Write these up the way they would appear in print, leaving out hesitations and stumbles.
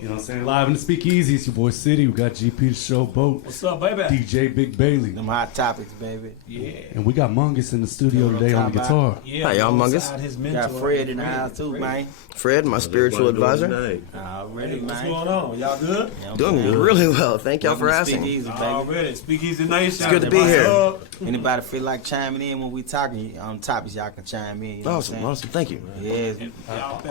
You know what I'm saying? Live in the Speakeasy, it's your boy City. We got GP the Showboat. What's up, baby? DJ Big Bailey. Them hot topics, baby. Yeah. And we got Mongus in the studio today on the guitar. Yeah. Hi, y'all, Mongus. We got Fred in the house too, man. Fred, my spiritual advisor. Already, What's man. going on? Y'all good? Doing really well. Thank y'all for asking. Speakeasy, baby. Already. Speakeasy Nation. It's good to be here. Anybody feel like chiming in when we talking on topics, y'all can chime in. You know Awesome, awesome. Thank you. Yeah. I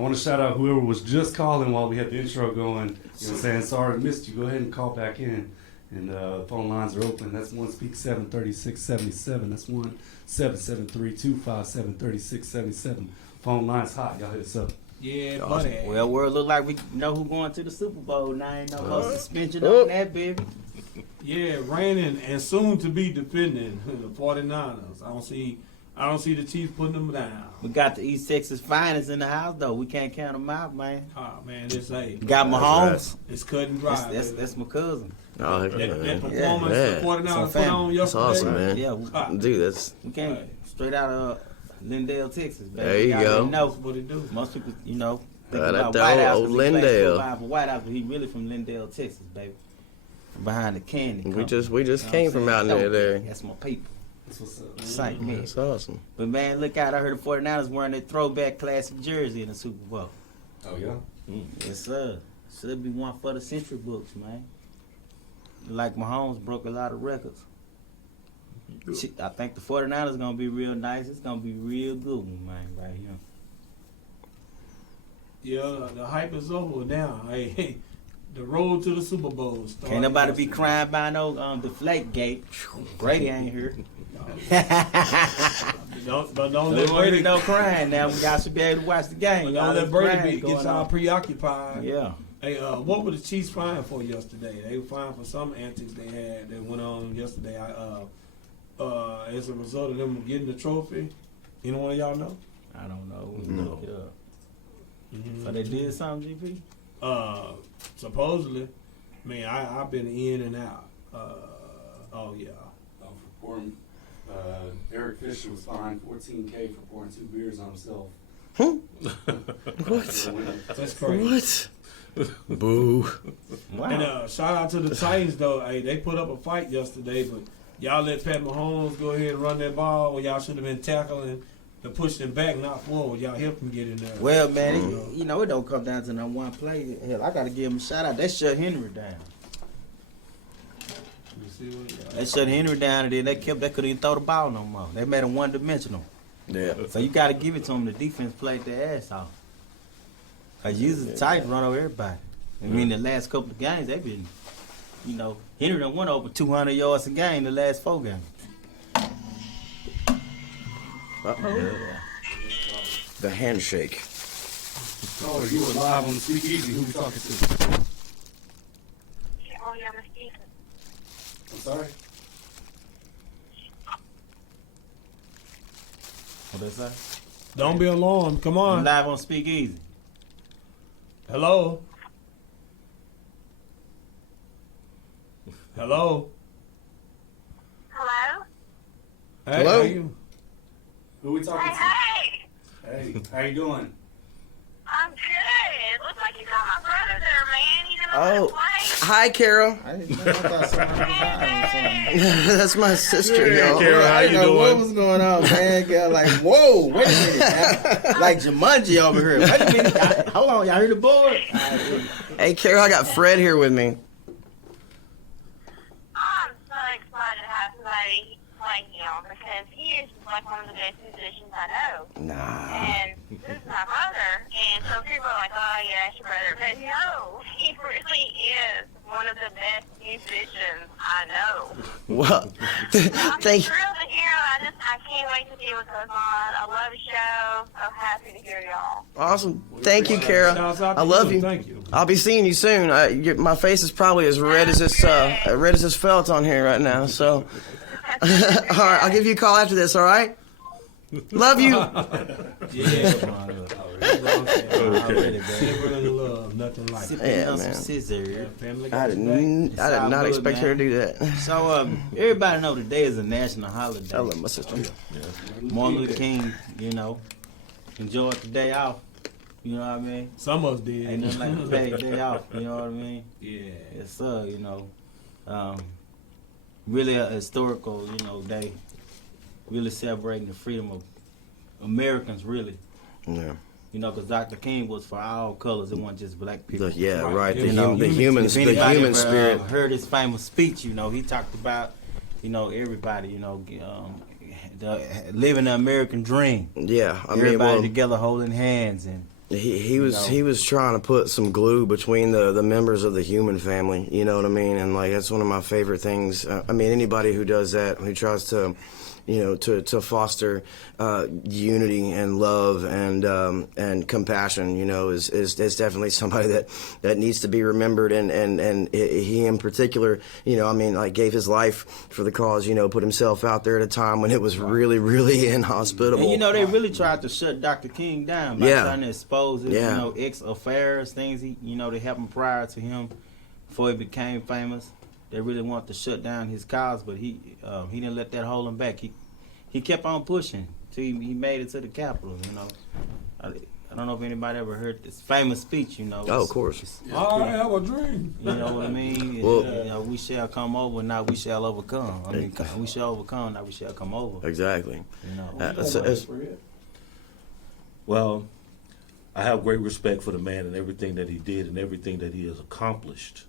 want to shout out whoever was just calling while we had the intro going. You know what I'm saying? Sorry I missed you. Go ahead and call back in. And phone lines are open. That's one speak 736-77. That's 1-773-257-3677. Phone lines hot. Y'all hit us up. Yeah, Awesome. buddy. Well, world look like we know who going to the Super Bowl. Now ain't no suspension on that, baby. Yeah, reigning and soon to be defending the 49ers. I don't see the Chiefs putting them down. We got the East Texas finest in the house though. We can't count them out, man. Oh man, this ain't. Got Mahomes. It's cut and dry. That's my cousin. Oh, heck That man. performance the 49ers put on yesterday. That's awesome, man. Yeah, Dude, that's we can't straight out of Lindale, Texas. Baby. There you Y'all go. already know. That's what it do. Most people, you know, think Right about out there, White House. old 'Cause he plays Lindale. football for White House, but he really from Lindale, Texas, baby. Behind the candy. we company. just You know came what from I'm out saying? there. That's my people. That's what's up. Sight me. That's awesome. But man, look out! I heard the 49ers wearing their throwback classic jersey in the Super Bowl. Oh, yeah? Yes, sir. Should be one for the century books, man. Like Mahomes broke a lot of records. I think the 49ers gonna be real nice. It's gonna be real good, man, right here. Yeah, the hype is over now. Hey, the road to the Super Bowl. Can't nobody be crying by no Deflate Gate. Brady ain't here. Don't Don't let Brady no crying now. We got to be able to watch the game. Don't let Brady get y'all preoccupied. Yeah. Hey, what were the Chiefs fined for yesterday? They were fined for some antics they had that went on yesterday. As a result of them getting the trophy. Anyone of y'all know? I don't know. No. Look it up. So they did something, GP? Supposedly. Man, I've been in and out. Oh yeah. For pouring, Eric Fisher was fined $14K for pouring 2 beers on himself. What? That's crazy. What? Boo. Wow. And shout out to the Titans though. Hey, they put up a fight yesterday, but y'all let Pat Mahomes go ahead and run that ball where y'all should have been tackling to push them back, not forward. Y'all helped them get in there. Well, man, it don't come down to no one play. Hell, I got to give him a shout out. They shut Henry down. You see what They shut Henry down, and then they couldn't even throw the ball no more. They made him one-dimensional. Yeah. So you got to give it to them. The defense played their ass off. Cause usually the Titans run over everybody. I mean, the last couple of games they've been, Henry done went over 200 yards a game the last 4 games. The handshake. Oh, you were live on the Speakeasy. Who we talking to? I'm sorry? What they say? Don't be alarmed. Come I'm on. live on Speakeasy. Hello. Hello. Hello? Hey, Hello? how you? Who we talking Hey, to? hey! Hey, how you doing? I'm good. Looks like you got my brother there, man. He's in the Oh, plane. hi, Carol. I thought somebody was hiring something. That's my sister, Yeah, y'all. Carol, how I you didn't know what doing? was going on, man. Girl, like, whoa, wait a minute. Now. Like Jumanji over here. Wait a minute. Hold on, y'all hear the board? Hey, Carol, I got Fred here with me. I'm so excited to have somebody like him because he is like one of the best musicians I know. Nah. And this is my brother. And so people are like, oh, yeah, it's your brother. But no, he really is one of the best musicians I know. Well, I'm thank thrilled to hear him. I can't wait to see what goes on. I love the show. So happy to hear y'all. Awesome. Thank you, Carol. Shouts out to I love you. Thank you. I'll be seeing you soon. My face is probably as red as this felt on here right now. So, all right, I'll give you a call after this. All right. Love you. Nothing like that. Yeah, Some man. scissor. Family I goes did back. not good, expect man. her to do that. So, everybody know today is a national holiday. I love my sister. Martin Luther King, enjoyed the day off. You know what I mean? Some of us did. Ain't nothing like a paid day off. You know what I mean? Yeah. Yes, sir. You know, really a historical, day. Really celebrating the freedom of Americans, really. Yeah. You know, because Dr. King was for all colors. It wasn't just black people. Right. You know, The if human anybody ever, spirit. heard his famous speech, he talked about, everybody, living the American dream. Yeah, I mean, Everybody well, together holding hands and. he was trying to put some glue between the members of the human family. You know what I mean? And like that's one of my favorite things. I mean, anybody who does that, who tries to, to foster unity and love and compassion, is definitely somebody that needs to be remembered. And he in particular, gave his life for the cause. Put himself out there at a time when it was really, really inhospitable. And they really tried to shut Dr. King down by trying to expose his, ex-affairs, things that happened prior to him before he became famous. They really wanted to shut down his cause, but he didn't let that hold him back. He kept on pushing till he made it to the Capitol. I don't know if anybody ever heard this famous speech. Oh, of course. I have a dream. You know what I mean? Well, we shall come over, now we shall overcome. I mean, we shall overcome, now we shall come over. Exactly. Well, I have great respect for the man and everything that he did and everything that he has accomplished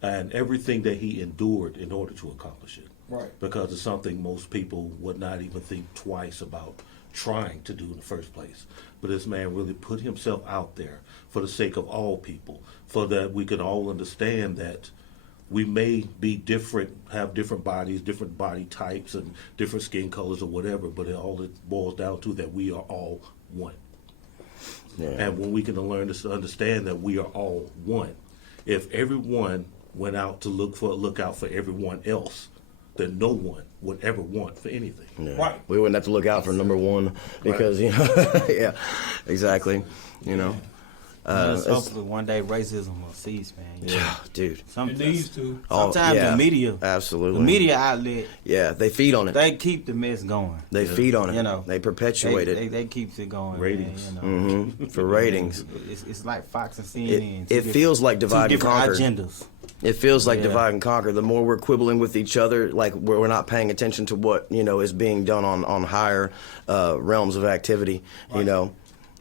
and everything that he endured in order to accomplish it. Right. Because it's something most people would not even think twice about trying to do in the first place. But this man really put himself out there for the sake of all people, so that we can all understand that we may be different, have different bodies, different body types, and different skin colors or whatever, but it boils down to that we are all one. Yeah. And when we can learn to understand that we are all one, if everyone went out to look out for everyone else, then no one would ever want for anything. Yeah. Right. We wouldn't have to look out for number one because yeah, exactly. Hopefully one day racism will cease, man. Yeah, dude. It needs to. Sometimes the media, absolutely, the media outlet, they feed on it. they keep the mess going. They feed on it. They perpetuate it. They keep it going. Ratings. Man, for ratings. It's like Fox and CNN. It feels like divide and conquer. Agendas. It feels like divide and conquer. The more we're quibbling with each other, like we're not paying attention to what is being done on higher realms of activity. Right.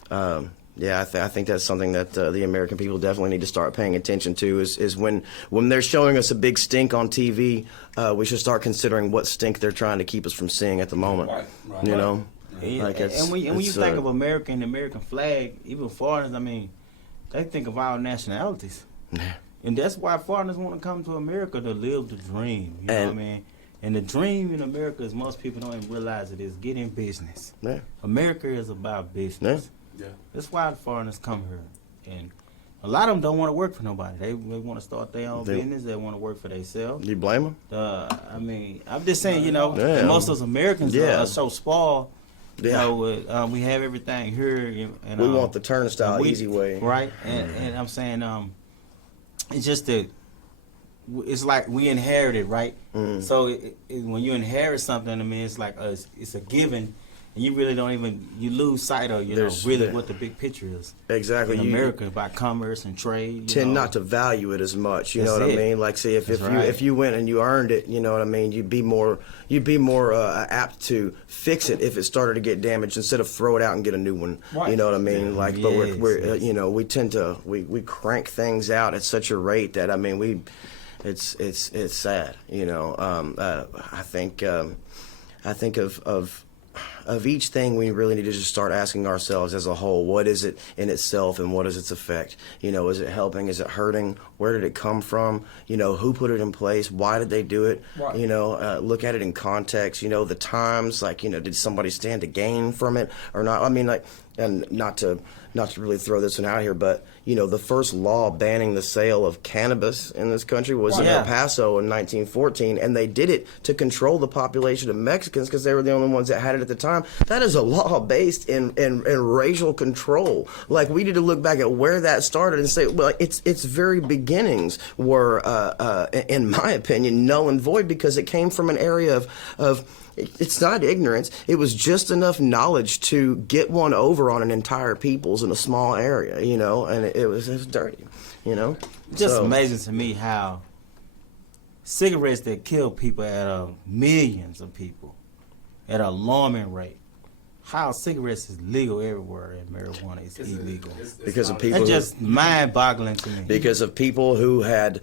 I think that's something that the American people definitely need to start paying attention to. Is when they're showing us a big stink on TV, we should start considering what stink they're trying to keep us from seeing at the moment. Right. And when you think of America and the American flag, even foreigners, they think of our nationalities. Yeah. And that's why foreigners want to come to America to live the dream. You know what I mean? And the dream in America, is most people don't even realize it, is getting business. Yeah. America is about business. Yeah. That's why the foreigners come here. And a lot of them don't want to work for nobody. They want to start their own business. They want to work for themselves. You blame them? I'm just saying, most of us Americans are so spoiled. Yeah. We have everything here. And, we want the turnstile easy way. Right? And I'm saying, it's just that it's like we inherited, right? So when you inherit something, it's like it's a given, and you really don't you lose sight of really what the big picture is. Exactly. In America, about commerce and trade. Tend not to value it as much. You know what I mean? Like, say if you went and you earned it, you know what I mean. You'd be more apt to fix it if it started to get damaged instead of throw it out and get a new one. Right. You know what I mean? Like, but we're we tend to we crank things out at such a rate that it's sad. I think of each thing, we really need to just start asking ourselves as a whole, what is it in itself and what is its effect? Is it helping? Is it hurting? Where did it come from? Who put it in place? Why did they do it? Right. Look at it in context, the times, did somebody stand to gain from it or not? And not to really throw this one out here, but the first law banning the sale of cannabis in this country was in El Paso in 1914, and they did it to control the population of Mexicans because they were the only ones that had it at the time. time, that is a law based in racial control. Like, we need to look back at where that started and say, well, its very beginnings were, in my opinion, null and void, because it came from an area of it's not ignorance. It was just enough knowledge to get one over on an entire people's in a small area, you know, and it was dirty, you know. Just So, amazing to me how cigarettes that kill people millions of people at an alarming rate, how cigarettes is legal everywhere and marijuana is illegal. because of people That's who- just mind-boggling to me. because of people who had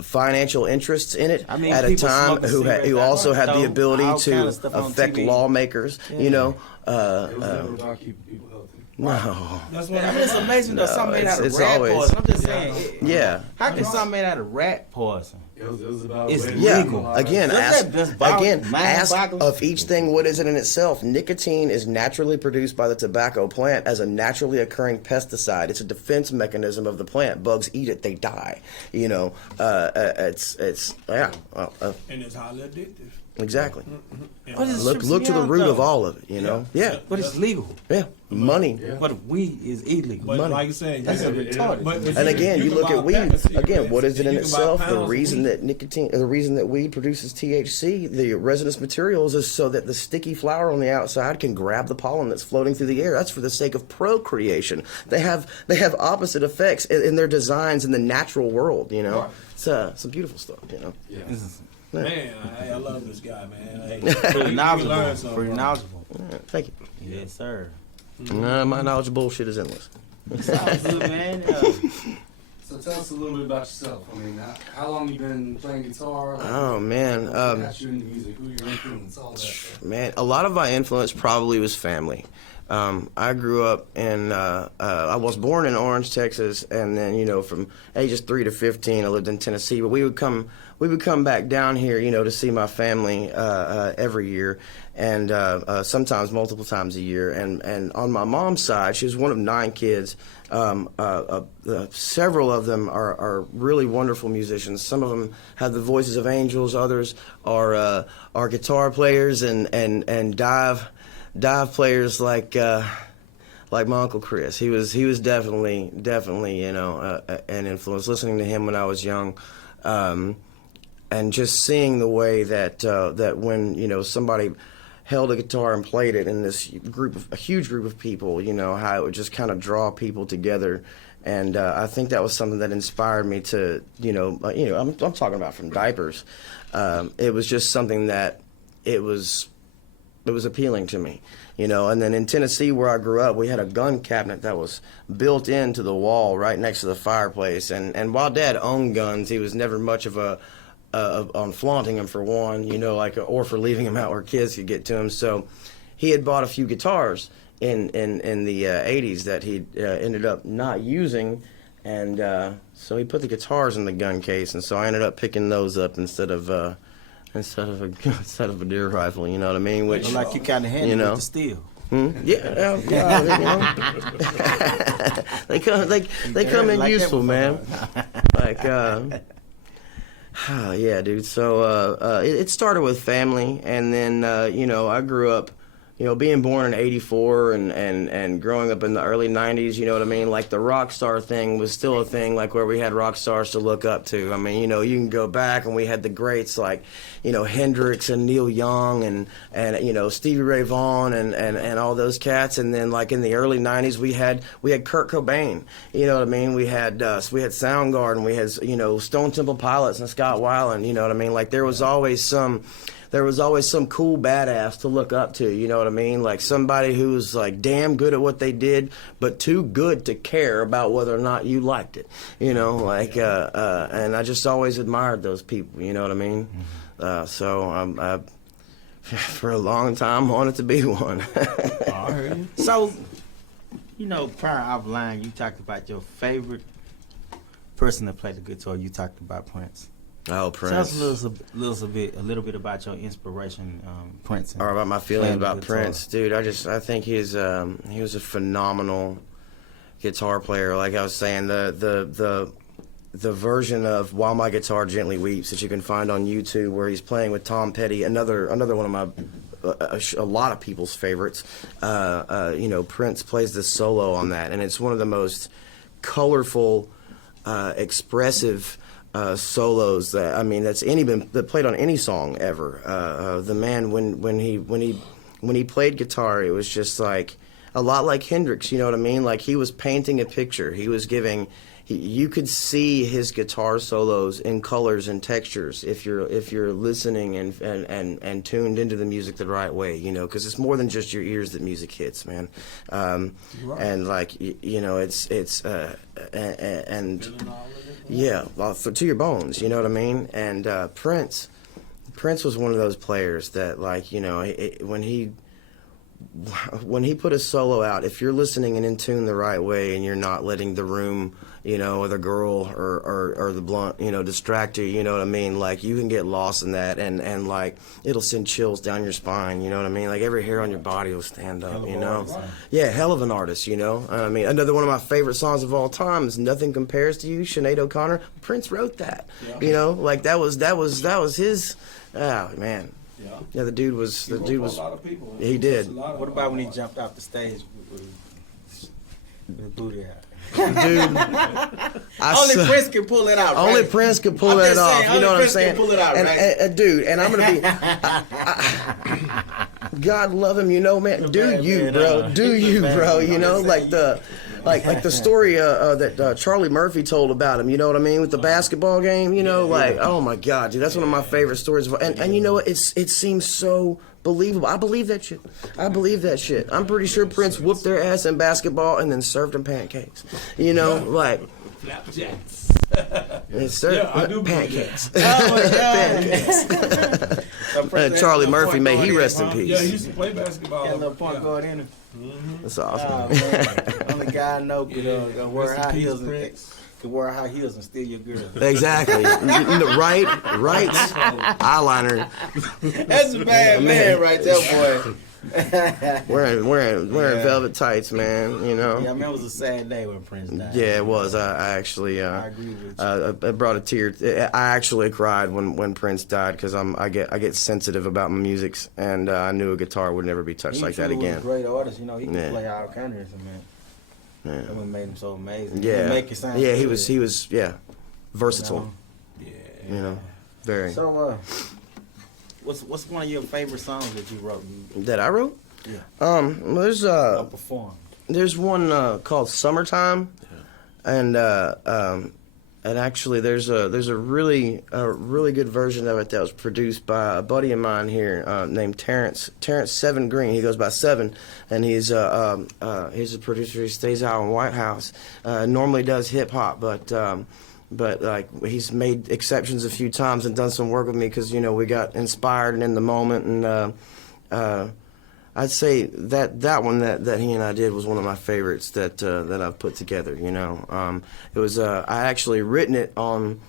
financial interests in it I mean, at a people time, smoking who cigarettes also out had the there, ability all to kind of stuff on affect TV. lawmakers, Yeah. you know. It was never about keeping people healthy. No. That's what I mean, it's amazing that No, something made out of it's rat always- poison. I'm just saying, Yeah. how can something made out of rat poison? It was about It's way Yeah, legal. again, Doesn't that just ask mind-boggling? of each thing what is it in itself. Nicotine is naturally produced by the tobacco plant as a naturally occurring pesticide. It's a defense mechanism of the plant. Bugs eat it, they die. You know, and it's highly addictive. exactly. And, But it's Look to the beyond root of though. all of it. You know, yeah, But it's legal. money. But weed is illegal. but money. like you said, That's you a can- retarded. but And again, you can look buy at weed. pack of cigarettes Again, what is it and in you can buy itself? pounds The of reason weed. that nicotine, the reason that weed produces THC, the resinous materials, is so that the sticky flower on the outside can grab the pollen that's floating through the air. That's for the sake of procreation. They have opposite effects in their designs in the natural world. You know, Right. it's some beautiful stuff. You know. Yeah. This is Man, I love this guy, man. Hey, pretty you knowledgeable. learn something Pretty from him. knowledgeable. Yeah, thank you. Yes, sir. My knowledge of bullshit is endless. It's all good, man. So tell us a little bit about yourself. I mean, how long you been playing guitar? Like, Oh man. what got you into music? Who your influence? All that stuff. Man, a lot of my influence probably was family. I grew up in, I was born in Orange, Texas, and then, you know, from ages 3 to 15, I lived in Tennessee. But we would come back down here, you know, to see my family every year, and sometimes multiple times a year. And on my mom's side, she was one of 9 kids. Several of them are really wonderful musicians. Some of them have the voices of angels. Others are guitar players and dive players like my Uncle Chris. He was definitely you know an influence. Listening to him when I was young, and just seeing the way that when you know somebody held a guitar and played it in this a huge group of people, you know, how it would just kind of draw people together. And I think that was something that inspired me to, I'm talking about from diapers. It was just something that it was appealing to me, you know. And then in Tennessee, where I grew up, we had a gun cabinet that was built into the wall right next to the fireplace. And while Dad owned guns, he was never much of on flaunting them, for one, you know, or for leaving them out where kids could get to them. So he had bought a few guitars in the 80s that he ended up not using. And so he put the guitars in the gun case. And so I ended up picking those up instead of a deer rifle, you know what I mean? Which, Like you kind of handy You know. with the steel. yeah, you know. they come in like that useful, man. before. Like, yeah, dude. So it started with family, and then you know, I grew up, you know, being born in '84 and growing up in the early '90s. You know what I mean? Like the rock star thing was still a thing, like where we had rock stars to look up to. I mean, you know, you can go back and we had the greats like, you know, Hendrix and Neil Young and you know, Stevie Ray Vaughan and all those cats. And then like in the early '90s, we had Kurt Cobain. You know what I mean? We had Soundgarden. We had, you know, Stone Temple Pilots and Scott Weiland. You know what I mean? Like there was always some cool badass to look up to, you know what I mean? Like somebody who was like damn good at what they did, but too good to care about whether or not you liked it, you know? Like, and I just always admired those people, you know what I mean? So I, for a long time, wanted to be one. I heard you. So, you know, prior offline, you talked about your favorite person to play the guitar. You talked about Prince. Oh, Tell Prince. us a little bit about your inspiration, Prince. and Or about my feelings playing the about guitar. Prince, dude. I think he was a phenomenal guitar player. Like I was saying, the version of "While My Guitar Gently Weeps" that you can find on YouTube, where he's playing with Tom Petty, another one of my a lot of people's favorites. Prince plays this solo on that, and it's one of the most colorful, expressive solos that's that played on any song ever. The man, when he played guitar, it was just like a lot like Hendrix. You know what I mean? Like he was painting a picture. He was giving. You could see his guitar solos in colors and textures if you're listening and tuned into the music the right way, because it's more than just your ears that music hits, man. Right. And like it's to your bones, you know what I mean. And Prince was one of those players that when he put a solo out, if you're listening and in tune the right way and you're not letting the room, or the girl or the blunt, distract you, you know what I mean? Like you can get lost in that and like it'll send chills down your spine, you know what I mean? Like every hair on your body will stand up, Yeah, hell of an artist, I mean, another one of my favorite songs of all time is Nothing Compares to You, Sinead O'Connor. Prince wrote that. Like that was his man. Yeah, the dude was. A lot of people. He did. What about when he jumped off the stage with the booty out? Dude, Only Prince can pull it out. Only right? Prince can pull I'm that just off. saying, You know what I'm Prince saying? can pull it out, right? Dude, and I'm gonna be. God love him, man. Do you, bro? Do you, bro? Like the. Like the story that Charlie Murphy told about him, you know what I mean, with the basketball game, oh my God, dude, that's one of my favorite stories. And you know what, it seems so believable. I believe that shit. I'm pretty sure Prince whooped their ass in basketball and then served them pancakes. Like Flapjacks. They served I do pancakes. Pancakes. Charlie Murphy, may he rest in peace. Yeah, he used to play basketball. Had a little point guard in him. That's awesome. Oh, man. Only guy I know could wear Rest in high peace, heels Prince. could wear high heels and steal your girl. Exactly. Right. Eyeliner. That's a bad man right there, boy. Wearing velvet tights, man. Yeah, I mean, it was a sad day when Prince died. Yeah, it was. I actually, I agree with you. it brought a tear. I actually cried when Prince died because I get sensitive about my music, and I knew a guitar would never be touched like that again. He was a great artist, he could Yeah. play all kind of instruments. Yeah. That what made him so amazing. Yeah, He make it sound yeah, he good. was versatile. Yeah. Very. So, what's one of your favorite songs that you wrote? That I wrote? Yeah. Well, Performed. there's one called Summertime, and actually there's a really good version of it that was produced by a buddy of mine here named Terrence Seven Green. He goes by Seven, and he's a producer. He stays out in White House. Normally does hip hop, but like he's made exceptions a few times and done some work with me because we got inspired and in the moment, and I'd say that one that he and I did was one of my favorites that I've put together. It was I actually written it on.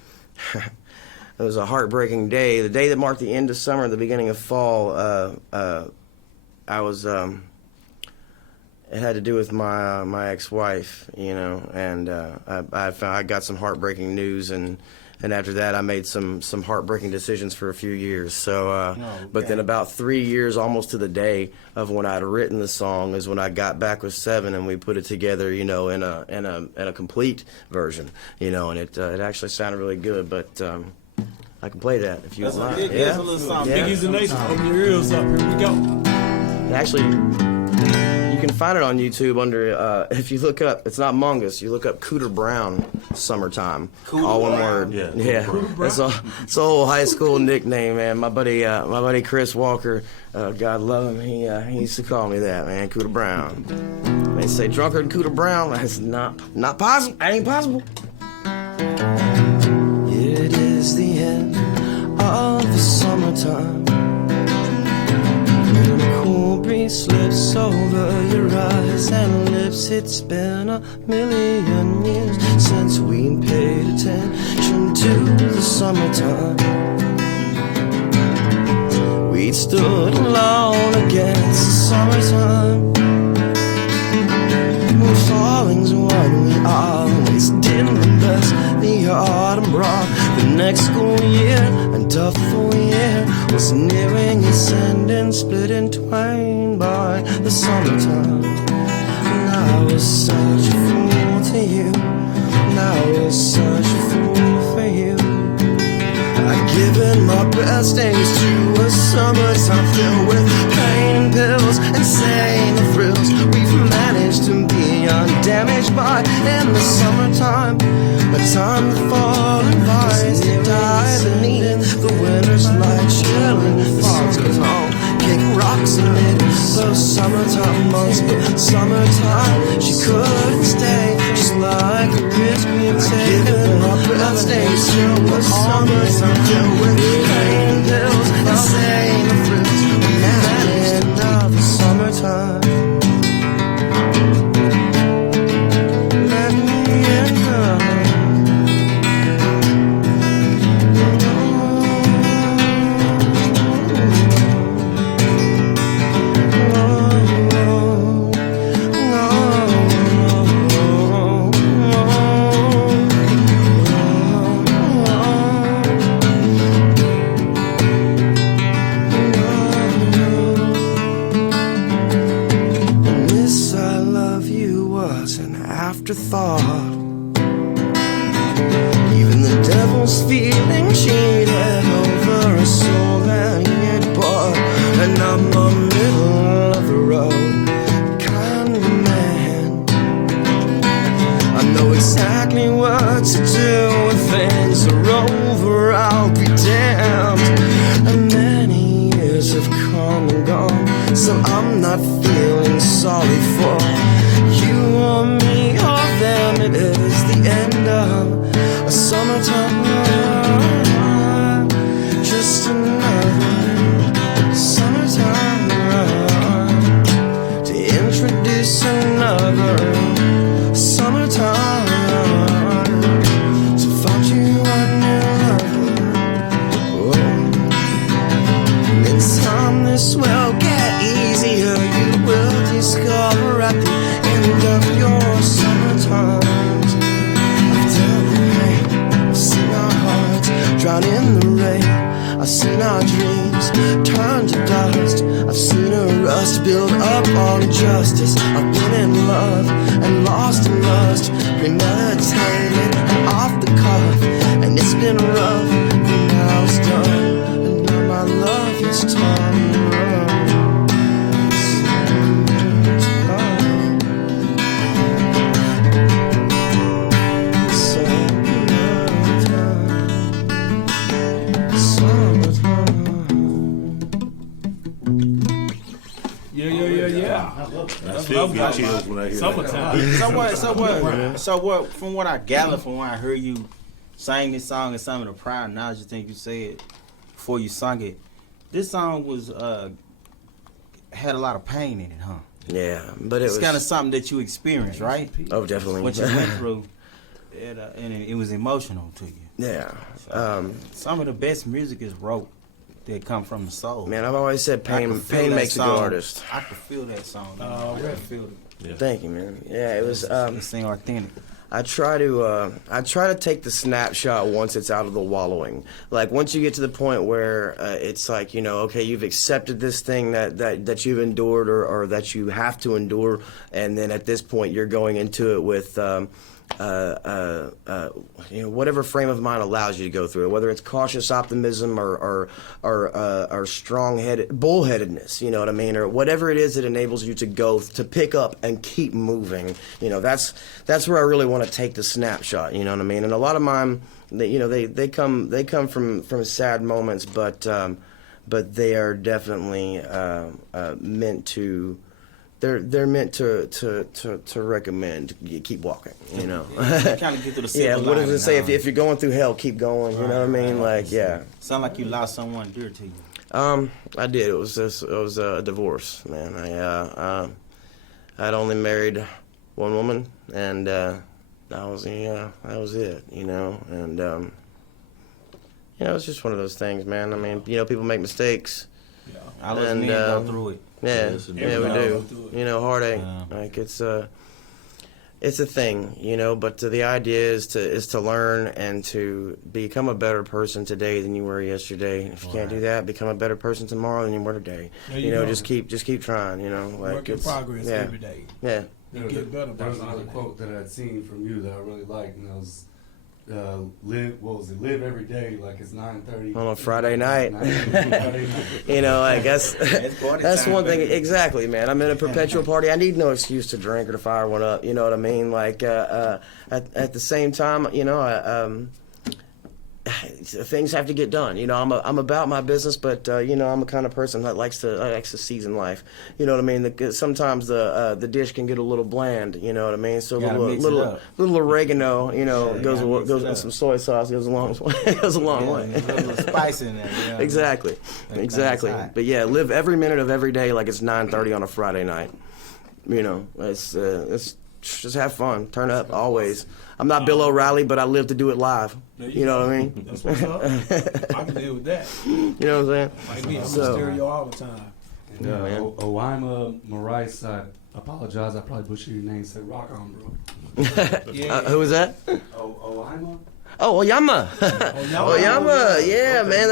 It was a heartbreaking day, the day that marked the end of summer, the beginning of fall. I was. It had to do with my ex-wife, and I got some heartbreaking news, and after that I made some heartbreaking decisions for a few years. So, but then about 3 years, almost to the day of when I'd written the song, is when I got back with Seven and we put it together, in a complete version, and it actually sounded really good. But I can play that if you want. That's a little song. Yeah. Biggie the Nation, open your ears up. Here we go. Actually, you can find it on YouTube under, if you look up, it's not Mongus, you look up Cooter Brown Summertime. All one word. Yeah. It's an old high school nickname, man. My buddy Chris Walker, God love him, he used to call me that, man, Cooter Brown. They say drunkard Cooter Brown, that's not possible, that ain't possible. It is the end of the summertime. Breeze slips over your eyes and lips. It's been a million years since we paid attention to the summertime. We stood alone against the summertime. Falling's what we always did the best the autumn brought. The next school year, and a full year was nearing its end and split in twain by the summertime. And I was such a fool to you, and I was such a fool for you. I'd given my best days to a summertime filled with pain and pills, insane thrills. We've managed to be undamaged by in the summertime. A time to fall and rise, to die beneath the winter's light, chilling falls goes home, kick rocks amid those summertime months. But summertime, she couldn't stay, just like a risk we've taken. My best days filled with summertime, filled with pain and pills, insane thrills. We managed another summertime. Let me in. Afterthought. Even the devil's feeling cheated over a soul that he had bought. And I'm a middle of the road kind of man. I know exactly what to do when things are over. I'll be damned. And many years have come and gone, so I'm not feeling sorry for you or me. It is the end of a summertime, just another summertime, to introduce another summertime, to find you a new lover. And in time this will get easier, you will discover at the end of your summertime. Drown in the rain, I've seen our dreams turn to dust. I've seen a rust build up on justice. I've been in love and lost in lust, premeditated and off the cuff. And it's been rough, but now it's done. And now my love is torn. I still get chills when I hear that. So what? From what I gathered, from when I heard you sing this song and some of the prior knowledge, things you said before you sung it, this song was had a lot of pain in it, huh? Yeah, but it's kind of something that you experienced, right? Oh, definitely. What you went through, and it was emotional to you. Yeah. So, some of the best music is wrote that come from the soul. Man, I've always said pain makes a good artist. I could feel that song. I could feel it. Yeah. Thank you, man. Yeah, it was. It's authentic. I try to take the snapshot once it's out of the wallowing. Like once you get to the point where it's like, you know, okay, you've accepted this thing that you've endured or that you have to endure, and then at this point you're going into it with you know, whatever frame of mind allows you to go through it, whether it's cautious optimism or strong-headed bullheadedness, you know what I mean, or whatever it is that enables you to go to pick up and keep moving. You know, that's where I really want to take the snapshot. You know what I mean? And a lot of mine, they come from sad moments, but they are definitely meant to. They're meant to recommend you keep walking, you know. Kind of get to the yeah. What does it say? If you're going through hell, keep going. You know what I mean? Like, yeah. Sound like you lost someone dear to you. I did. It was a divorce, man. I'd only married one woman, and that was it. You know, and you know, it's just one of those things, man. I mean, you know, people make mistakes. Yeah. I let men go through it. Yeah, we do. You know, heartache. Like it's it's a thing, but the idea is to learn and to become a better person today than you were yesterday. If you can't do that, become a better person tomorrow than you were today. Just keep trying, Work in progress every day. Yeah. You get better. There was another quote that I'd seen from you that I really liked, and that was, live every day like it's 9:30 on a Friday night. Friday night. I guess that's one thing. Exactly, man. I'm in a perpetual party. I need no excuse to drink or to fire one up. You know what I mean? Like at the same time, things have to get done. I'm about my business, but I'm a kind of person that likes to season life. You know what I mean? Sometimes the dish can get a little bland. You know what I mean? So a little oregano, goes and some soy sauce goes a long way. A little spice in there. Exactly. But yeah, live every minute of every day like it's 9:30 on a Friday night. It's just have fun. Turn up always. I'm not Bill O'Reilly, but I live to do it live. You know what I mean? That's what's up. I can deal with that. You know what I'm saying? Like me, I'm in stereo all the time. And, Oima Marais, I apologize, I probably butchered your name. Said rock on, bro. Who was that? Oima. Oh, Oyama. Oyama. Yeah, man.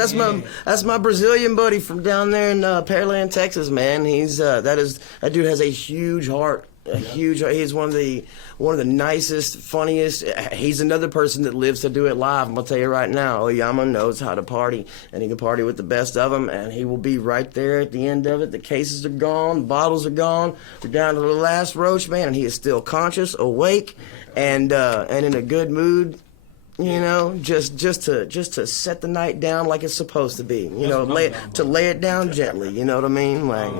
That's my Brazilian buddy from down there in Pearland, Texas, man. He's that dude has a huge heart. He's one of the nicest, funniest. He's another person that lives to do it live. I'm gonna tell you right now, Oyama knows how to party, and he can party with the best of them. And he will be right there at the end of it. The cases are gone, the bottles are gone. We're down to the last roach, man, and he is still conscious, awake, and in a good mood. Just to set the night down like it's supposed to be. Lay it down gently. You know what I mean? Like,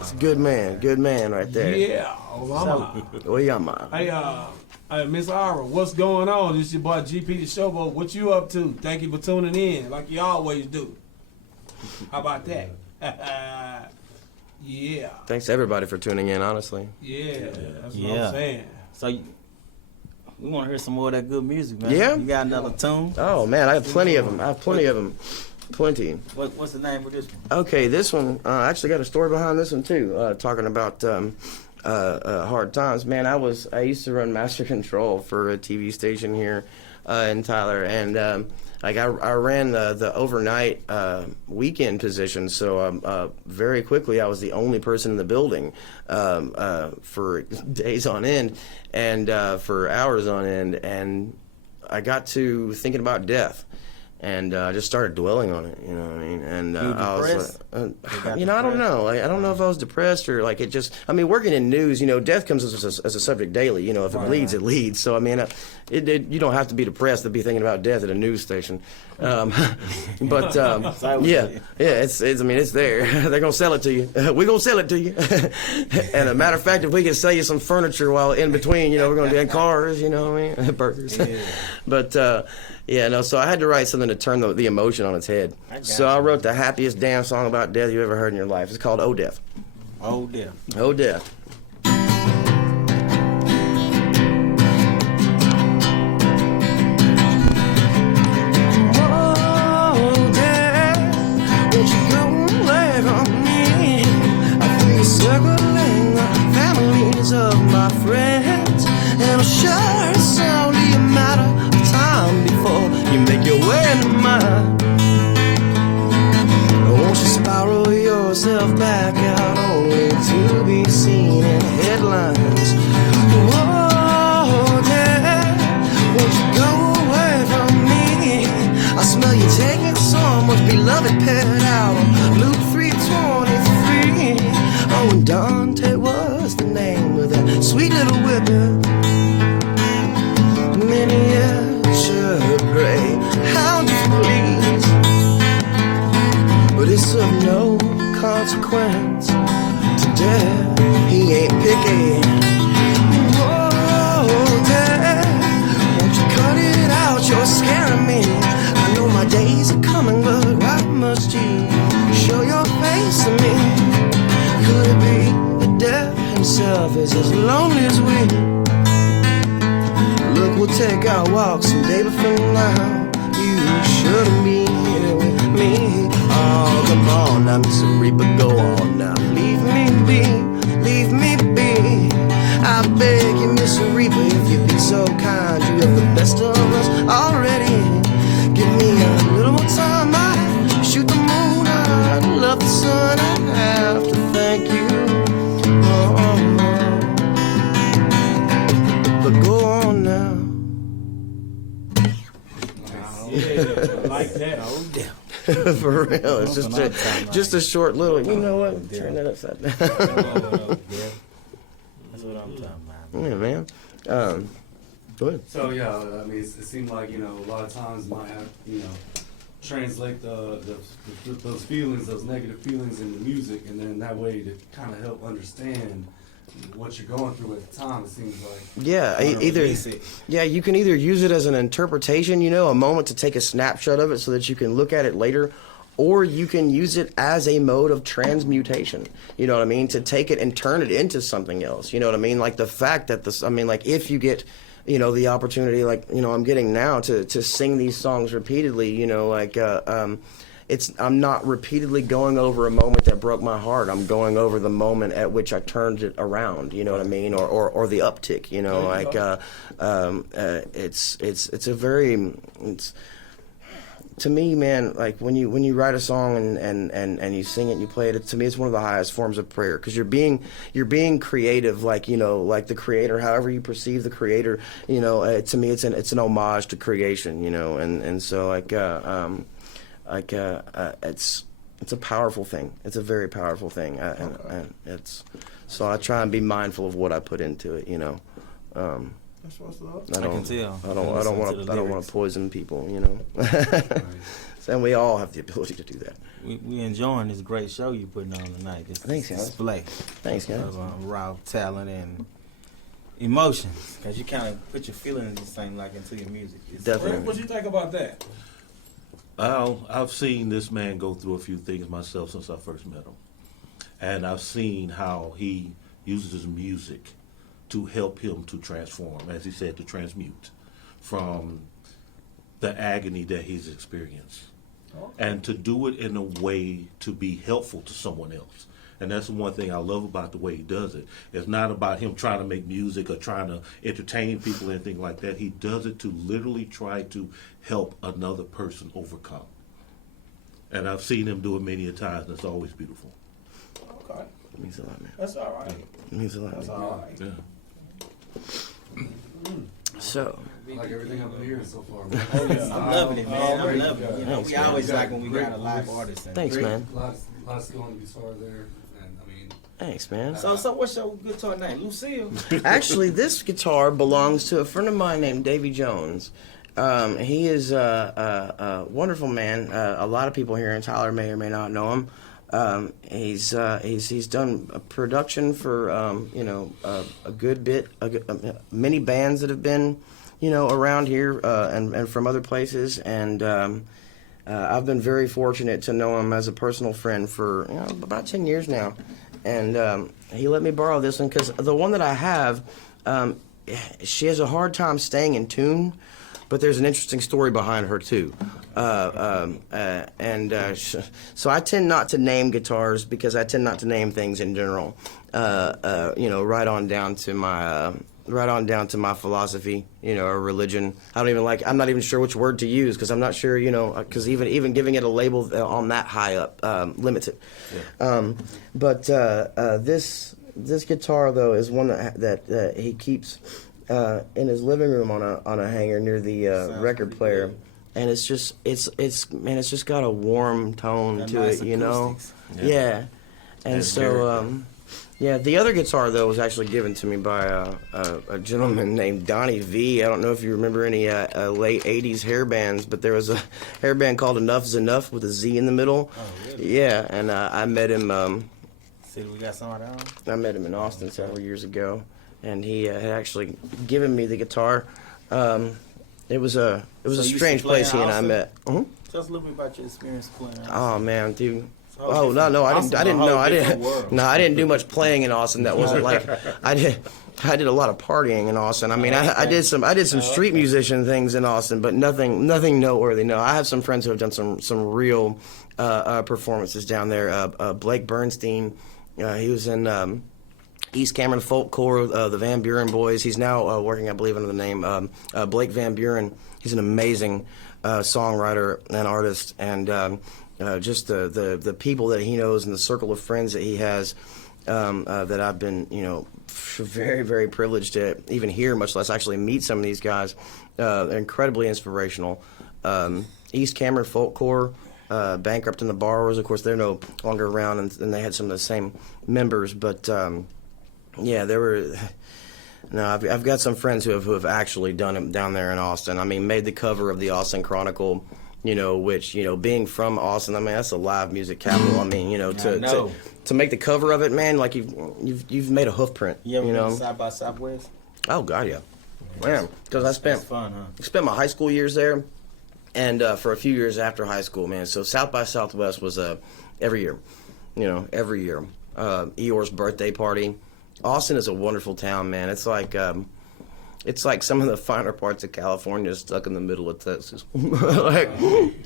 it's a good man right there. Yeah, Oyama. Hey, Miss Ira, what's going on? This is your boy GP the Showboat. What you up to? Thank you for tuning in, like you always do. How about that? Yeah. Thanks everybody for tuning in. Honestly. Yeah, that's what I'm saying. So. We want to hear some more of that good music, man. Yeah? You got another tune? Oh, man, I have plenty of them. Plenty. What's the name of this one? Okay, this one, I actually got a story behind this one, too, talking about hard times. Man, I used to run Master Control for a TV station here in Tyler, and I ran the overnight weekend position, so very quickly I was the only person in the building for days on end and for hours on end, and I got to thinking about death. And I just started dwelling on it, you know what I mean? And I was like, I don't know. Like, I don't know if I was depressed or like it just, working in news, death comes as a subject daily. If it leads, it leads. So, you don't have to be depressed to be thinking about death at a news station. But, yeah, it's there. They're going to sell it to you. We're going to sell it to you. And a matter of fact, if we can sell you some furniture while in between, we're going to be in cars, you know what I mean? Burgers. Yeah. But, so I had to write something to turn the emotion on its head. I wrote the happiest damn song about death you ever heard in your life. It's called Oh Death. Oh Death. Oh Death. Oh Death, won't you go away from me? I feel you circling the families of my friends, and I'm sure it's only a matter of time before you make your way into mine. Won't you spiral yourself back out only to be seen in headlines? Oh, Dad, won't you go away from me? I smell you taking someone's beloved pet out on Luke 3:23. Oh, and Dante was the name of that sweet little whippet. Miniature gray, hound you please, but it's of no consequence to death. He ain't picky. Oh, Dad, won't you cut it out? You're scaring me. I know my days are coming, but why must you show your face to me? Could it be that death himself is as lonely as we? Look, we'll take our walks someday, but for now, you shouldn't be here with me. Oh, come on now, Mr. Reaper, go on now. Leave me be, leave me be. I beg you, Mr. Reaper, of us already. Give me a little more time, I'd shoot the moon, I'd love the sun, I'd have to thank you. But go on now. Yeah, I like that. Oh, damn. For real, it's That's what I'm talking just a short little. You know what? Yeah. Turn that upside down. That's what I'm talking about. Yeah, man. Go ahead. So yeah, I mean, it seemed like a lot of times might have translate those feelings, those negative feelings into music, and then that way to kind of help understand what you're going through at the time. It seems like Yeah, you can either use it as an interpretation, a moment to take a snapshot of it so that you can look at it later, or you can use it as a mode of transmutation. You know what I mean? To take it and turn it into something else. You know what I mean? Like the fact that if you get the opportunity, I'm getting now to sing these songs repeatedly, I'm not repeatedly going over a moment that broke my heart. I'm going over the moment at which I turned it around, you know what I mean? Or the uptick, it's a very, to me, man, like when you write a song and you sing it and you play it, to me it's one of the highest forms of prayer, because you're being creative, like the creator, however you perceive the creator, to me it's an homage to creation, and so it's a powerful thing. It's a very powerful thing, and so I try and be mindful of what I put into it, That's what's up. I can tell. I don't want to poison people, And we all have the ability to do that. We enjoying this great show you putting on tonight. This Thanks, guys. display Thanks, guys. of raw talent and emotions, because you kind of put your feelings this thing like into your music. Definitely. What you think about that? I've seen this man go through a few things myself since I first met him. And I've seen how he uses his music to help him to transform, as he said, to transmute from the agony that he's experienced. Okay. And to do it in a way to be helpful to someone else. And that's the one thing I love about the way he does it. It's not about him trying to make music or trying to entertain people or anything like that. He does it to literally try to help another person overcome. And I've seen him do it many a times, and it's always beautiful. Okay. It means a lot, man. That's all right. It means a lot. That's man. all right. Yeah. So, I like everything I've been hearing so far. Man. Oh, yeah. I'm loving it, man. Oh, I'm loving it. Thanks, We man. always like when we Great got a live voice. artist. thanks, man. Lots going guitar there, and I mean, Thanks, man. So what's your guitar name? Lucille? Actually, this guitar belongs to a friend of mine named Davy Jones. He is a wonderful man. A lot of people here in Tyler may or may not know him. He's done a production for a good bit, many bands that have been around here and from other places, and I've been very fortunate to know him as a personal friend for about 10 years now, and he let me borrow this one because the one that I have, she has a hard time staying in tune. But there's an interesting story behind her too, so I tend not to name guitars because I tend not to name things in general. Right on down to my philosophy, or religion. I'm not even sure which word to use because I'm not sure, because even giving it a label on that high up limits it. Yeah. But this guitar though is one that he keeps. In his living room on a hanger near the record player, and it's just got a warm tone to nice it, acoustics. Yeah. And That's so the other guitar though was actually given to me by a gentleman named Donnie V. I don't know if you remember any late '80s hair bands, but there was a hair band called Enough's Enough with a Z in the middle. Oh, really? Yeah, and I met him. See, we got some of that on? I met him in Austin several years ago. And he had actually given me the guitar. It was a strange place he and I met. Tell us a little bit about your experience playing. Oh man, dude. Oh, no, I didn't do much playing in Austin. That wasn't like I did a lot of partying in Austin. I mean, I did some street musician things in Austin, but nothing noteworthy. No, I have some friends who have done some real performances down there. Blake Bernstein, he was in East Cameron Folk Corps, the Van Buren Boys. He's now working, I believe, under the name Blake Van Buren. He's an amazing songwriter and artist, and just the people that he knows and the circle of friends that he has that I've been, very, very privileged to even hear, much less actually meet some of these guys. They're incredibly inspirational. East Cameron Folk Corps, Bankrupt and the Borrowers, of course, they're no longer around, and they had some of the same members, but yeah, there were. No, I've got some friends who have actually done it down there in Austin. I mean, made the cover of the Austin Chronicle, which, being from Austin, I mean, that's a live music capital. I mean, to make the cover of it, man, like you've made a hoof print. You ever been to South by Southwest? Oh God, yeah, man. Because I spent my high school years there, and for a few years after high school, man. So South by Southwest was every year, every year. Eeyore's birthday party. Austin is a wonderful town, man. It's like some of the finer parts of California stuck in the middle of Texas. like,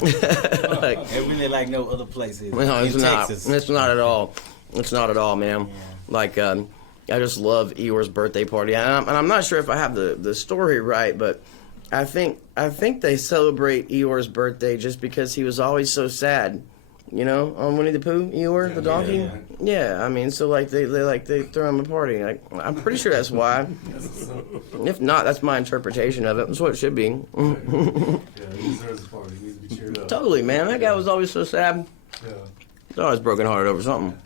It really like no other places. No, it's not. Texas. It's not at all. It's not at all, man. Yeah. Like, I just love Eeyore's birthday party, and I'm not sure if I have the story right, but I think they celebrate Eeyore's birthday just because he was always so sad. On Winnie the Pooh, Eeyore, the donkey. Yeah, I mean, so like they throw him a party. Like, I'm pretty sure that's why. If not, that's my interpretation of it. That's what it should be. Yeah, he deserves a party. He needs to be cheered up. Totally, man. That guy was always so sad. Yeah. He's always broken hearted over something.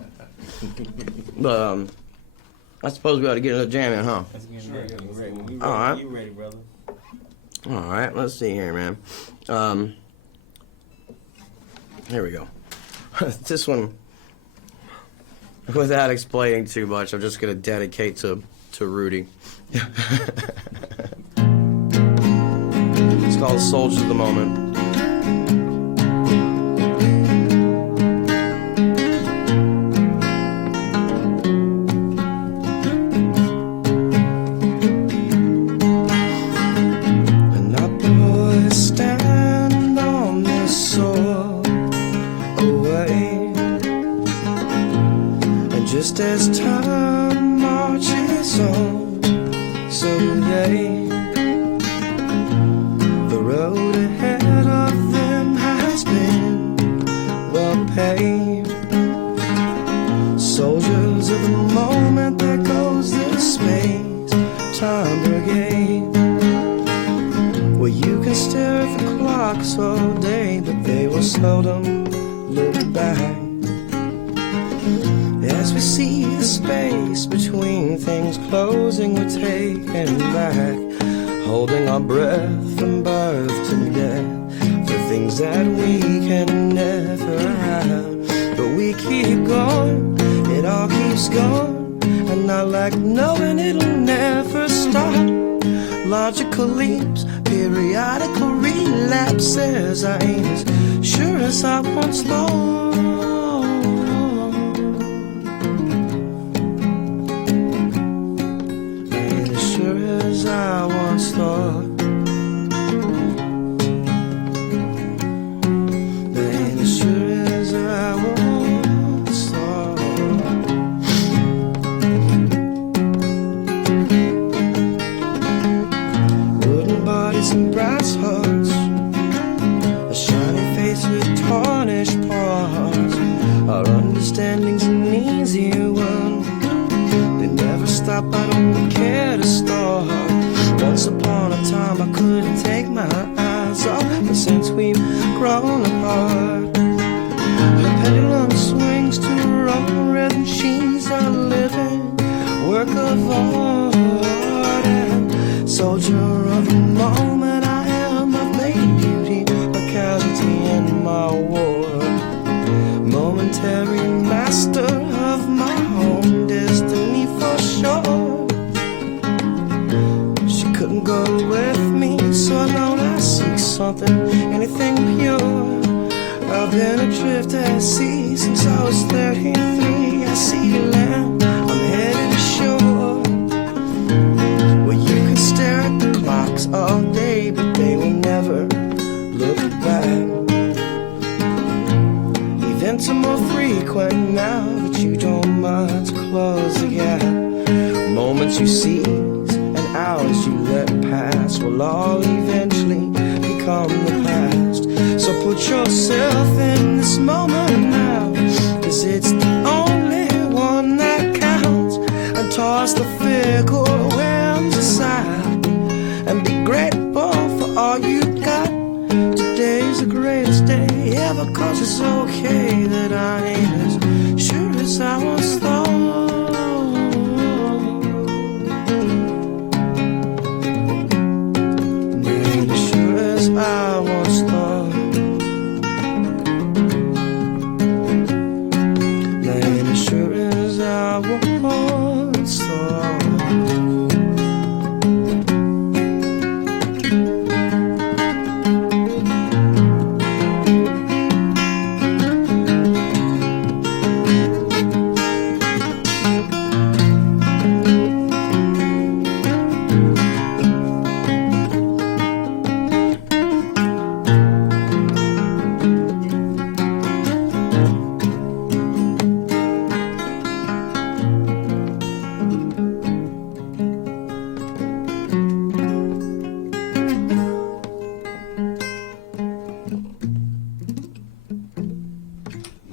But I suppose we ought to get another jam in, huh? Let's get ready. You ready? All right. You ready, brother? All right. Let's see here, man. Here we go. This one, without explaining too much, I'm just going to dedicate to Rudy. It's called Soldiers of the Moment. And our boys stand on this soil away, and just as time marches on, so they, the road ahead of them has been well paved. Soldiers of the moment, there goes the space time brigade, where you can stare at the clocks all day, but they will seldom look back. As we see the space between things closing, we're taken back, holding our breath from birth to death, for things that we can never have. But we keep going, it all keeps going, and I like knowing it'll never stop. Logical leaps, periodical relapses, I ain't as sure as I once thought. Ain't as sure as I once thought. Ain't as sure as I once thought. Wooden bodies and brass hearts, a shiny face with tarnished parts. Our understanding's an easier one. They never stop, I don't care to start. Once upon a time I couldn't take my eyes off, but since we've grown apart, the pendulum swings to her own rhythm. She's a living work of art, and soldier of the moment I am. I've made beauty a casualty in my war, momentary master of my own destiny for sure. She couldn't go with me, so alone I seek something, anything pure. I've been adrift at sea since I was 33. I see land, I'm headed ashore, where you can stare at the clocks all day, but they will never look back. Events are more frequent now that you don't mind to close the gap. moments you seize and hours you let pass will all eventually become the past. So put yourself in this moment now, 'cause it's the only one that counts. And toss the fickle winds aside and be grateful for all you got. Today's the greatest day ever, 'cause it's okay that I ain't as sure as I once thought. Ain't as sure as I once thought. Ain't as sure as I once thought.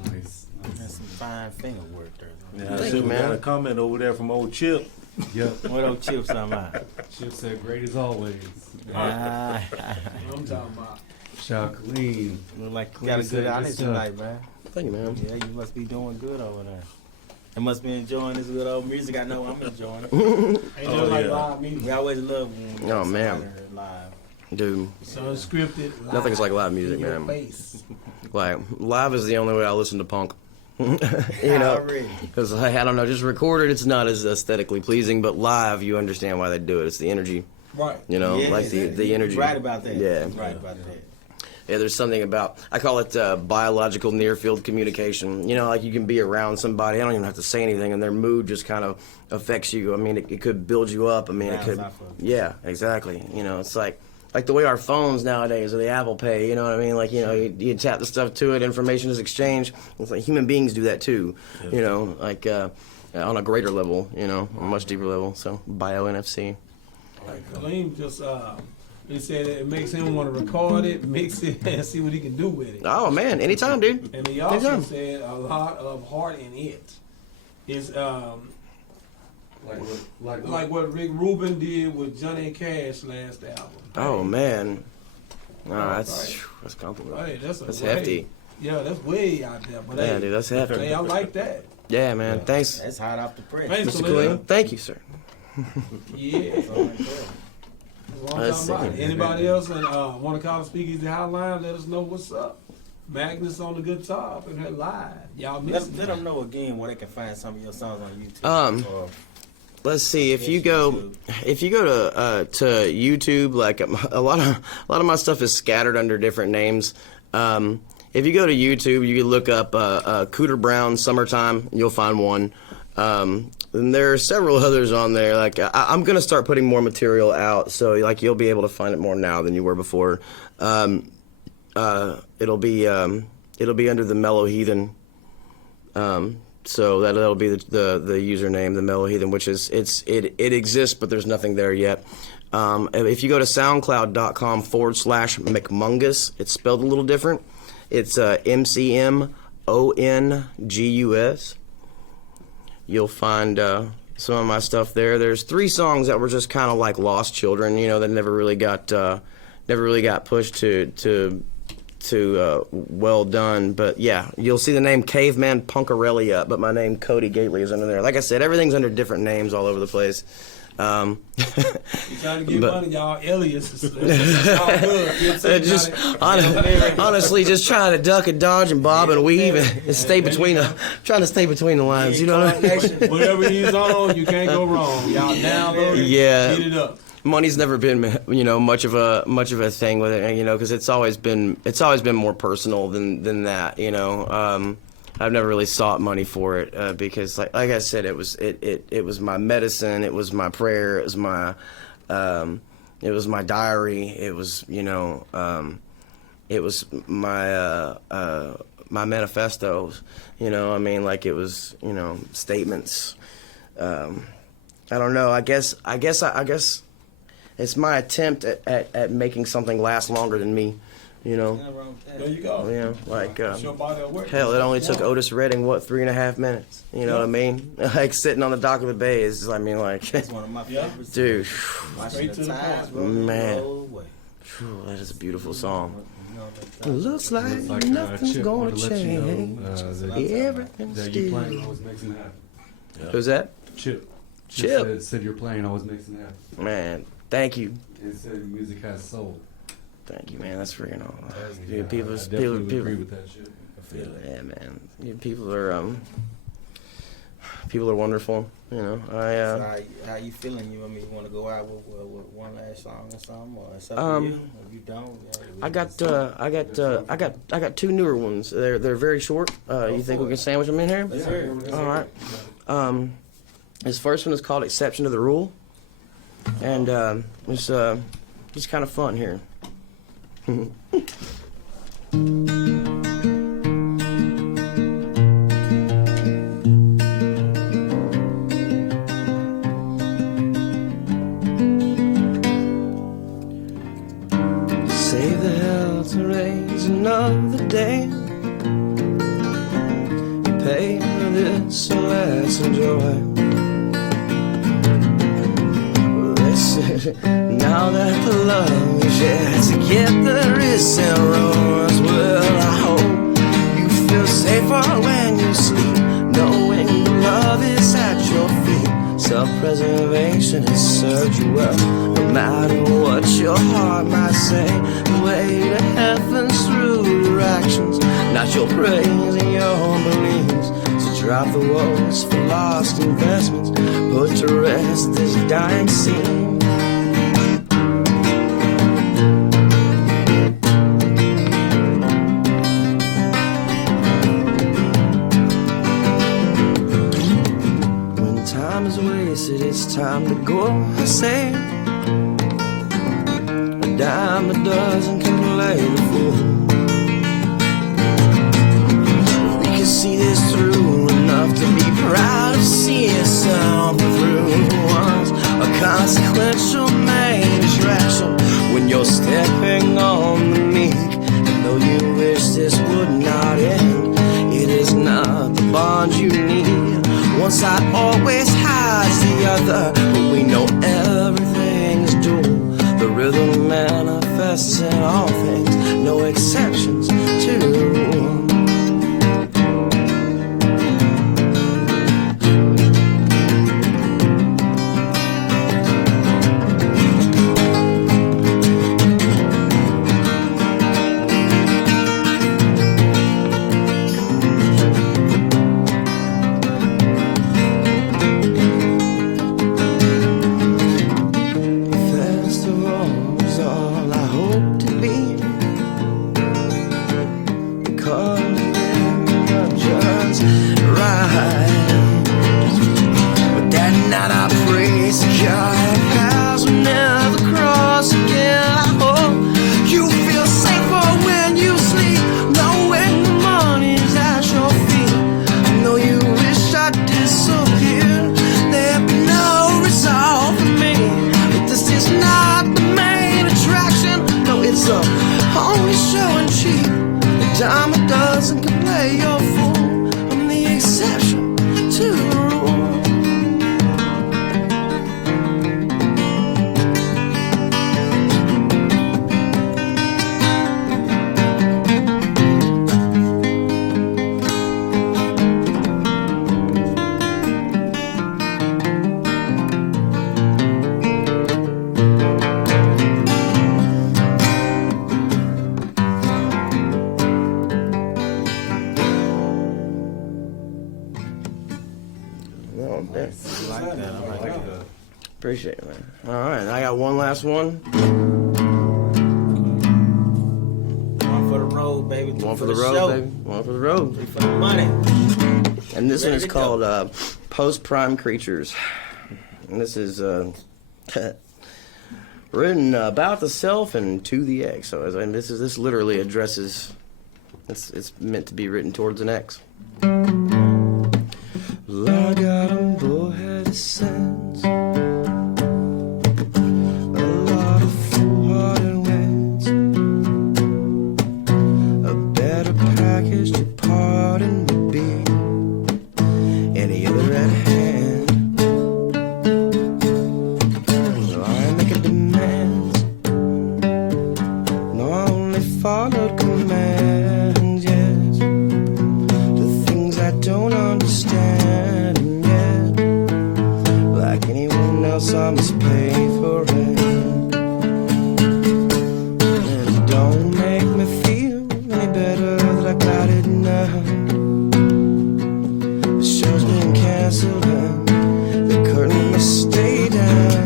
Nice. That's some fine finger work there. Yeah, I Thank see you, we got man. a comment over there from old Chip. Yep. What those chips talking about? Chip said, great as always. Ah, I'm talking about. Shout clean. look like you Clean got a said good good audience stuff. tonight, man. Thank you, man. Yeah, you must be doing good over there. You must be enjoying this good old music. I know I'm enjoying it. Ain't Oh, nothing like yeah. live music. We always love when we Oh, get man. somebody here live. Dude, So unscripted. Live, nothing's like live music, in your man. face. Like, live is the only way I listen to punk. You know? Already. Because, I don't know, just recorded, it's not as aesthetically pleasing, but live, you understand why they do it. It's the energy, Right. you know? Yeah, like the energy. You're right about that. Yeah. You're right about that. Yeah, there's something about, I call it biological near-field communication. You know, like you can be around somebody, I don't even have to say anything, and their mood just kind of affects you. I mean, it could build you up. I mean, it Bounce could, off of it. yeah, exactly. You know, it's like the way our phones nowadays, or the Apple Pay, you know what I mean? Like, you know, you tap the stuff to it, information is exchanged. It's like human beings do that too, you know, like on a greater level, you know, a much deeper level. So, bio-NFC. Like Kaleem just he said it makes him want to record it, mix it, and see what he can do with it. Oh, man, anytime, dude. And he also Anytime. said a lot of heart in it. It's like what Rick Rubin did with Johnny Cash last album. Oh, man. That's comfortable. Hey, that's hefty. Yeah, that's way out there. But Yeah, hey, dude, that's hefty. hey, I like that. Yeah, man. Thanks, That's hot off the press. Thanks, Mr. Khalil. Khalil. Thank you, sir. Yeah. That's all right there. That's what I'm Let's talking about. see. Anybody else want to call the Speakeasy Hotline? Let us know what's up. Magnus on the guitar up in here live. Y'all missing Let them know again where they can find some of your songs on YouTube. Or Let's see. If you go to YouTube, like a lot of my stuff is scattered under different names. If you go to YouTube, you can look up Cooter Brown Summertime. You'll find one. And there are several others on there. Like I'm gonna start putting more material out, so like you'll be able to find it more now than you were before. It'll be under the Mellow Heathen. So that'll be the username, the Mellow Heathen, which is it exists, but there's nothing there yet. If you go to SoundCloud.com/McMongus, it's spelled a little different. It's MCMONGUS. You'll find some of my stuff there. There's 3 songs that were just kind of like lost children, you know, that never really got pushed to well done. But yeah, you'll see the name Caveman Punkarelli up, but my name Cody Gately is under there. Like I said, everything's under different names all over the place. You trying to get money, y'all aliases. That's all good. Just honestly, just trying to duck and dodge and bob and weave and stay between trying to stay between the lines. You know what I mean? Whatever he's on, you can't go wrong. Y'all download it. Yeah. Get it up. Money's never been, you know, much of a thing with it, you know, because it's always been more personal than that, you know. I've never really sought money for it because, like I said, it was my medicine, it was my prayer, it was my diary, it was, you know, it was my my manifestos, you know. I mean, like it was, you know, statements. I don't know. I guess it's my attempt at making something last longer than me. You know. Nothing wrong with that. There you go. You know, like It's your body of work. hell, it only took Otis Redding 3.5 minutes. You know what I mean? Like sitting on the dock of the bay is, I mean, like, That's one of my Yeah. favorites. dude, Watching Straight to the tides point. roll, Man. roll away. phew, that is a beautiful song. You know, It looks like It's like nothing's Chip gonna wanted to let you know, change. Everything's that you playing still. always makes him happy. Who's that? Chip. Chip. Said your playing always makes him happy. Man, thank you. It said your music has soul. Thank you, man. That's freaking awesome. Yeah, Yeah, I definitely would agree with that shit. I feel it. Yeah, man. Yeah, people are wonderful. You know, So how you feeling? You want me? You want to go out with one last song or something, or it's up to you? If you don't, I got 2 newer ones. They're very short. You think we can sandwich them in here? Let's hear it. All right. This first one is called "Exception to the Rule," and it's kind of fun here. Save the hell to raise another day. You pay for this, so let's enjoy. Listen, now that the love is yet together is and roars, well, I hope you feel safer when you sleep, knowing the love is at your feet. Self-preservation has served you well, no matter what your heart might say. The way to heaven's through your actions, not your praise and your beliefs. So drop the woes for lost investments, put to rest this dying scene. When time is wasted, it's time to go. I say, a dime a dozen can play the fool. We can see this through enough to be proud of seeing yourself through. Once a consequential main distraction when you're stepping on the meek. And though you wish this would not end, it is not the bond you need. One side always hides the other, but we know everything's dual. The rhythm manifests in all things, no exceptions to the rule. Festival's all I hope to be, because they're just right. But that night I pray God paths will never cross again. I hope you feel safer when you sleep, knowing the money's at your feet. I know you wish I disappeared, there'd be no resolve for me. But this is not the main attraction, no, it's a only showing cheap. A dime a dozen can play your fool. I'm the exception to the rule. Well, yeah. I like that. I like that. Appreciate it, man. All right, I got one last one. One for the road, baby. One for the show. road, baby. One for the road. Three for the money. And this one Ready is to go. called Post-Prime Creatures. And this is written about the self and to the ex. So this literally addresses. It's meant to be written towards an ex. Well, I got a bullheaded sense followed commands, yes, the things I don't understand, and yet, like anyone else, I must pay for it. And it don't make me feel any better that I got it now. The show's been canceled and the curtain must stay down.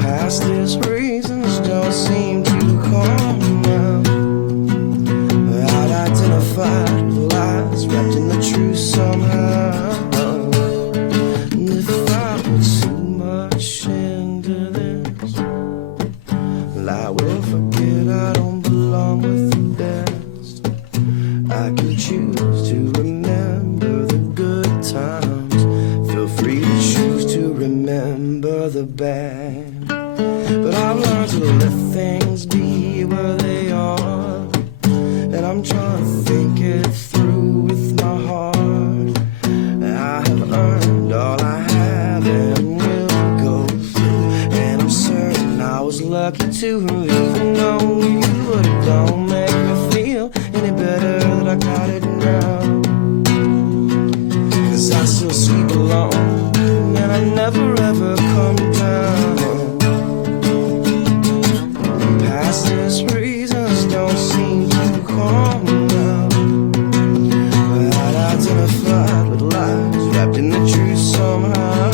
Past these reasons don't seem to calm now. I'd identified lies wrapped in the truth somehow. And if I put too much into this, well, I will forget I don't belong with the best. I can choose to remember the good times. Feel free to choose to remember the bad. But I've learned to let things be where they are, and I'm trying to think it through with my heart. I have earned all I have and will go through, and I'm certain I was lucky to have even known you. But it don't make me feel any better that I got it now. 'Cause I still sleep alone, and I never ever come down. Past these reasons don't seem to calm down. I'd identified with lies wrapped in the truth somehow.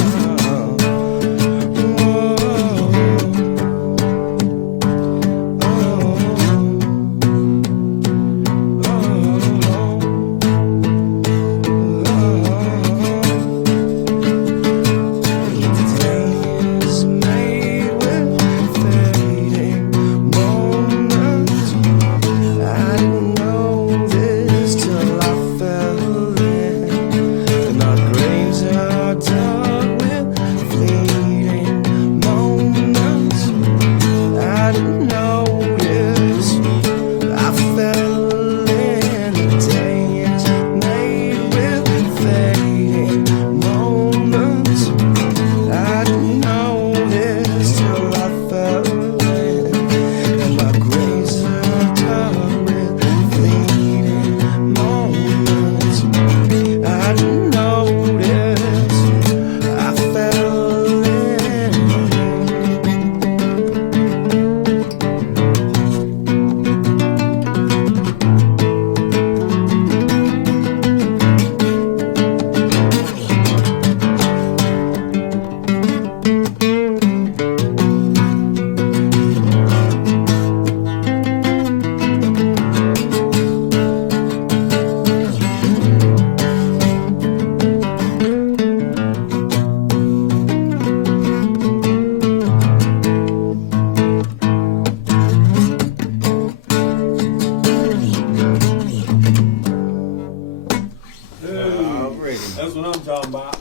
That's what I'm talking about.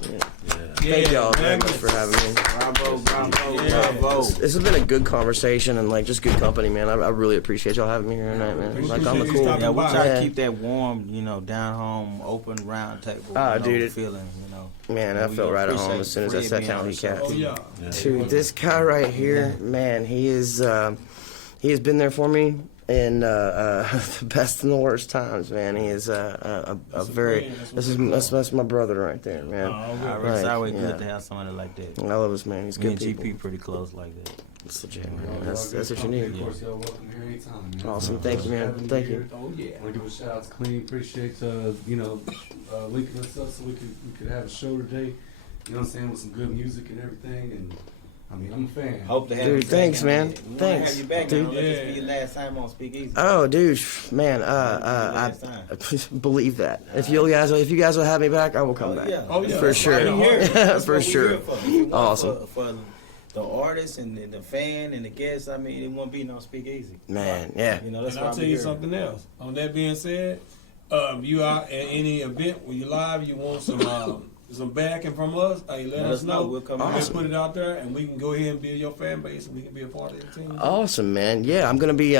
Thank y'all very much for having me. Bravo, bravo, Yeah. bravo. This has been a good conversation and like just good company, man. I really appreciate y'all having me here tonight, man. Like I'm a Appreciate you cool. stopping Yeah, we try Yeah. to keep that warm, down home, open round table. Dude, feeling, Man, I We felt right at home appreciate as soon as I Fred sat being down on with the you, show. Oh Captain. yeah. Dude, this guy right here, man, he has been there for me in the best and the worst times, man. He is a very that's my brother right there, man. Oh, It's okay. always yeah. good to have somebody like that. I love this man. He's Me good and people. GP pretty close like that. It's legit, man. That's what you need. Of course, y'all welcome here anytime, man. Awesome. Thank you, man. Having Thank here. you. Oh yeah. I want to give a shout out to Clean. Appreciate linking us up so we could have a show today. You know what I'm saying, with some good music and everything. And I mean, I'm a fan. Hope to have Dude, you back. thanks, man. We wanna Thanks. have you back, Dude. man. Let this be your last time on Speak Easy. Oh, dude, man. I believe that. If you guys will have me back, I will come back. Oh, yeah. For That's why sure. we here. That's For what we sure. here for. If it wasn't Awesome. For the artists and the fan and the guests, I mean, it wouldn't be no Speak Easy. Man, yeah. That's And why I'll we tell you here. something else. On that being said, you out at any event where you live, you want some backing from us, hey, let us know. We'll come We'll out. put it out there, and we can go ahead and build your fan base, and we can be a part of the team. Awesome, man. Yeah, I'm gonna be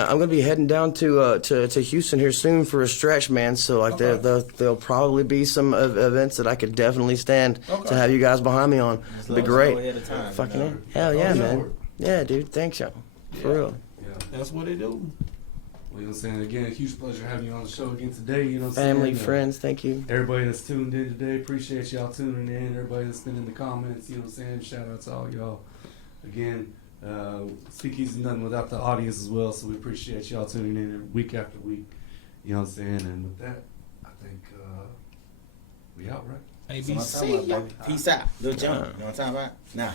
heading down to Houston here soon for a stretch, man. So like Okay. there'll probably be some events that I could definitely stand Okay. to have you guys behind me on. Just Be let us know great. ahead of time, Fucking you know. hell yeah, Oh, yeah. man. Yeah, dude. Thanks, y'all. For real. Yeah, That's what they do. Well, you know what I'm saying? Again, a huge pleasure having you on the show again today. You know what I'm saying? Family, friends, thank you. Everybody that's tuned in today, appreciate y'all tuning in. Everybody that's been in the comments, you know what I'm saying? Shout out to all y'all. Again, Speakeasy is nothing without the audience as well, so we appreciate y'all tuning in week after week. You know what I'm saying? And with that, I think we out, right? That's what I'm talking about, baby. Peace out. Lil John. You know what I'm talking about? Nah.